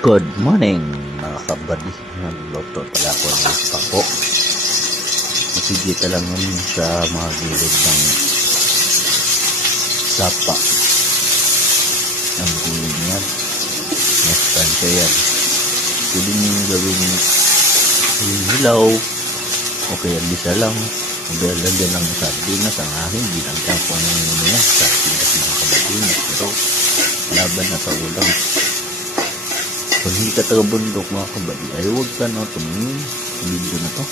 Good morning mga kabady. Nagluto pala ako ng pako. Masigita lang yun sa mga gilid ng sapa ng gulay niyan. Next time siya yan. Pwede nyo gawin hilaw o kaya bisa lang. O kaya lagyan ng sardinas. Ang aking ginagyan ko ng niya sardinas mga kabady. Pero laban na sa ulam. Pag hindi ka taga bundok mga kabady, ay huwag ka na tumingin sa video na to.